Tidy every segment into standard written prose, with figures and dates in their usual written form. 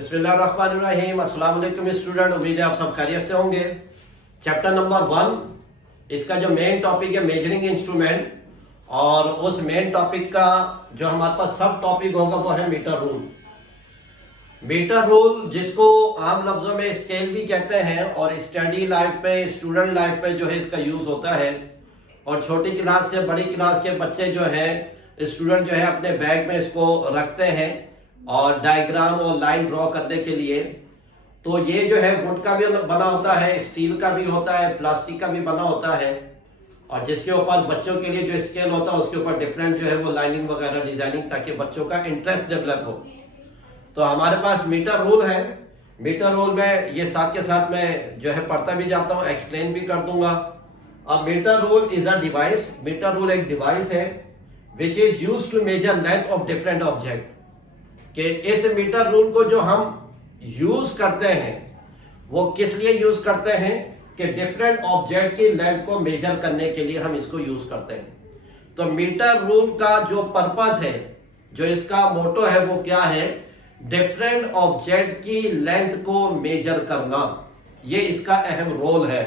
बिस्मिल्लाहिर्रहमानिर्रहीम। अस्सलाम वालेकुम स्टूडेंट, उम्मीद है आप सब खैरियत से होंगे। चैप्टर नंबर 1, इसका जो मेन टॉपिक है मेजरिंग इंस्ट्रूमेंट, और उस मेन टॉपिक का जो हमारे पास सब टॉपिक होगा वो है मीटर रूल। मीटर रूल जिसको आम लफ्जों में स्केल भी कहते हैं, और स्टडी लाइफ में, स्टूडेंट लाइफ में जो है इसका यूज होता है। और छोटी क्लास से बड़ी क्लास के बच्चे जो है, स्टूडेंट जो है अपने बैग में इसको रखते हैं और डायग्राम और लाइन ड्रॉ करने के लिए। तो ये जो है वुड का भी बना होता है, स्टील का भी होता है, प्लास्टिक का भी बना होता है, और जिसके ऊपर बच्चों के लिए जो स्केल होता है उसके ऊपर डिफरेंट जो है वो लाइनिंग वगैरह डिजाइनिंग, ताकि बच्चों का इंटरेस्ट डेवलप हो। तो हमारे पास मीटर रूल है। मीटर रूल में ये साथ के साथ मैं जो है पढ़ता भी जाता हूँ, एक्सप्लेन भी कर दूंगा। अब metre rule is a device. Metre rule एक डिवाइस है which is use to measure length of different object. कि इस मीटर रूल को जो हम यूज करते हैं वो किस लिए यूज करते हैं, कि डिफरेंट ऑब्जेक्ट की लेंथ को मेजर करने के लिए हम इसको यूज करते हैं। तो मीटर रूल का जो पर्पस है, जो इसका मोटो है वो क्या है, डिफरेंट ऑब्जेक्ट की लेंथ को मेजर करना। ये इसका अहम रोल है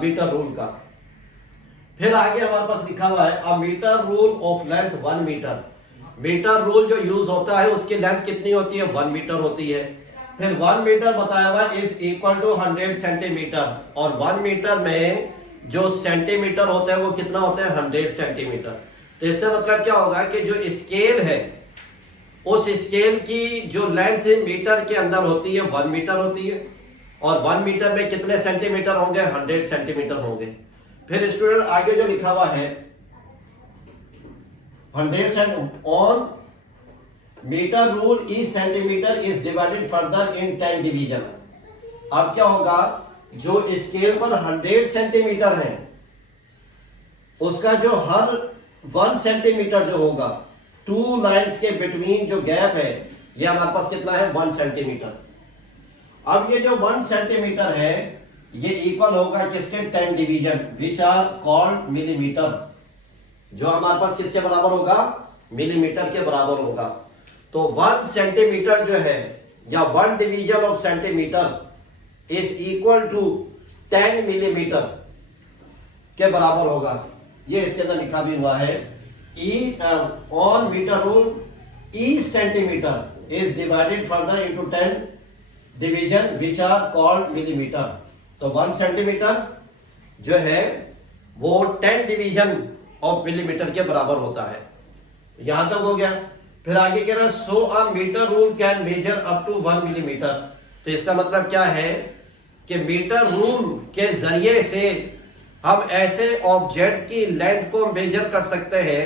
मीटर रूल का। फिर आगे हमारे पास लिखा हुआ है a metre rule of length 1 metre. Metre rule जो यूज होता है उसकी लेंथ कितनी होती है, 1 मीटर होती है। फिर 1 मीटर बताया हुआ इज इक्वल टू 100 सेंटीमीटर, और 1 मीटर में जो सेंटीमीटर होता है वो कितना होता है, 100 सेंटीमीटर। तो इसका मतलब क्या होगा कि जो स्केल है उस स्केल की जो लेंथ मीटर के अंदर होती है 1 मीटर होती है, और 1 मीटर में कितने सेंटीमीटर होंगे, 100 सेंटीमीटर होंगे। फिर स्टूडेंट आगे जो लिखा हुआ है 100 on metre rule each centimetre is divided further in 10 division. अब क्या होगा, जो स्केल पर 100 सेंटीमीटर है उसका जो हर 1 सेंटीमीटर जो होगा, 2 लाइंस के बिटवीन जो गैप है ये हमारे पास कितना है, 1 सेंटीमीटर। अब ये जो 1 सेंटीमीटर है ये इक्वल होगा किसके, 10 division which are called millimetre. जो हमारे पास किसके बराबर होगा, मिलीमीटर के बराबर होगा। तो 1 सेंटीमीटर जो है, या 1 division of centimetre is equal to 10 millimetre के बराबर होगा। ये इसके अंदर लिखा भी हुआ है on metre rule each centimetre is divided further into 10 division which are called millimetre. तो 1 सेंटीमीटर जो है वो 10 डिवीजन ऑफ मिलीमीटर के बराबर होता है। यहां तक हो गया। फिर आगे कह रहा है so a metre rule can measure up to 1 millimetre. तो इसका मतलब क्या है कि मीटर रूल के जरिए से हम ऐसे ऑब्जेक्ट की लेंथ को मेजर कर सकते हैं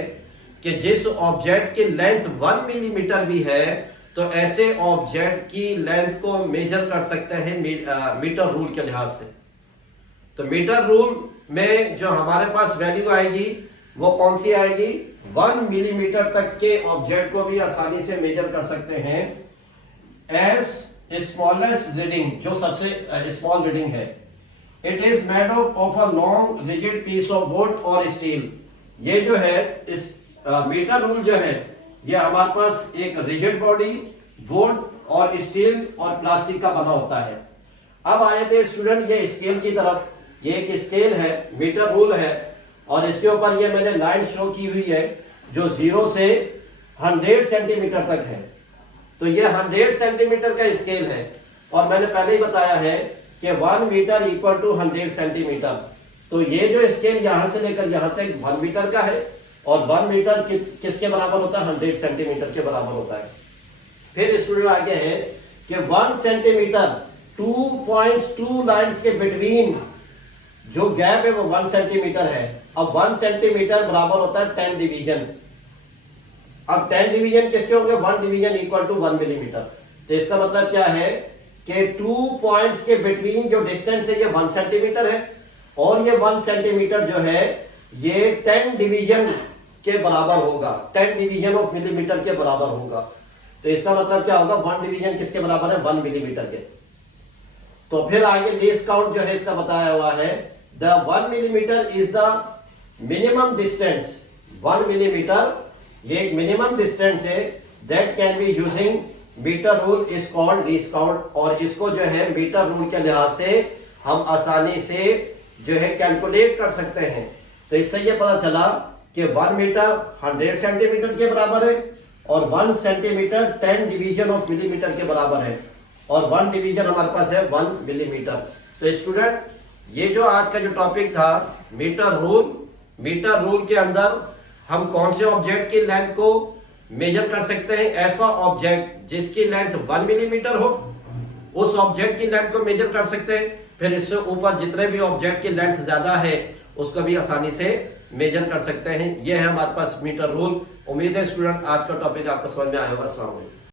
कि जिस ऑब्जेक्ट की लेंथ 1 मिलीमीटर भी है, तो ऐसे ऑब्जेक्ट की लेंथ को मेजर कर सकते हैं मीटर रूल के लिहाज से। तो मीटर रूल में जो हमारे पास वैल्यू आएगी वो कौन सी आएगी, 1 मिलीमीटर तक के ऑब्जेक्ट को भी आसानी से मेजर कर सकते हैं एज स्मॉलेस्ट रीडिंग, जो सबसे स्मॉल रीडिंग है। It is made of a long rigid piece of wood और स्टील। ये जो है इस मीटर रूल जो है ये हमारे पास एक रिजिड बॉडी, वुड और स्टील और प्लास्टिक का बना होता है। अब आए थे स्टूडेंट ये स्केल की तरफ। ये एक स्केल है, मीटर रूल है, और इसके ऊपर ये मैंने लाइन शो की हुई है जो 0 से 100 सेंटीमीटर तक है। तो ये 100 सेंटीमीटर का स्केल है, और मैंने पहले ही बताया है कि 1 मीटर इक्वल टू 100 सेंटीमीटर। तो ये जो स्केल यहां से लेकर यहां तक 1 मीटर का है, और 1 मीटर किसके बराबर होता है, 100 सेंटीमीटर के बराबर होता है। फिर स्टूडेंट आगे है कि 1 सेंटीमीटर 2.2 लाइंस के बिटवीन जो गैप है वो 1 सेंटीमीटर है। अब 1 सेंटीमीटर बराबर होता है 10 डिवीजन। अब 10 डिवीजन किसके होंगे, 1 डिवीजन इक्वल टू 1 मिलीमीटर। तो इसका मतलब क्या है कि 2 पॉइंट्स के बिटवीन जो डिस्टेंस है ये 1 सेंटीमीटर है, और ये 1 सेंटीमीटर जो है ये 10 डिवीजन के बराबर होगा, 10 डिवीजन ऑफ मिलीमीटर के बराबर होगा। तो इसका मतलब क्या होगा, 1 डिवीजन किसके बराबर है, 1 मिलीमीटर के। तो फिर आगे लीस्ट काउंट जो है इसका बताया हुआ है, the 1 millimetre is the minimum distance. 1 millimetre ये एक मिनिमम डिस्टेंस है that can be using metre rule is called least count, और इसको जो है मीटर रूल के लिहाज से हम आसानी से जो है कैलकुलेट कर सकते हैं। तो इससे ये पता चला कि 1 मीटर 100 सेंटीमीटर के बराबर है और 1 सेंटीमीटर 10 डिवीजन ऑफ मिलीमीटर के बराबर है, और 1 डिवीजन हमारे पास है 1 मिलीमीटर। तो स्टूडेंट, ये जो आज का जो टॉपिक था मीटर रूल के अंदर हम कौन से ऑब्जेक्ट की लेंथ को मेजर कर सकते हैं। ऐसा ऑब्जेक्ट जिसकी लेंथ 1 मिलीमीटर हो, उस ऑब्जेक्ट की लेंथ को मेजर कर सकते हैं। फिर इससे ऊपर जितने भी ऑब्जेक्ट की लेंथ ज्यादा है उसको भी आसानी से मेजर कर सकते हैं। यह है हमारे पास मीटर रूल। उम्मीद है स्टूडेंट आज का टॉपिक आपको समझ में आया होगा। अस्सलाम वालेकुम।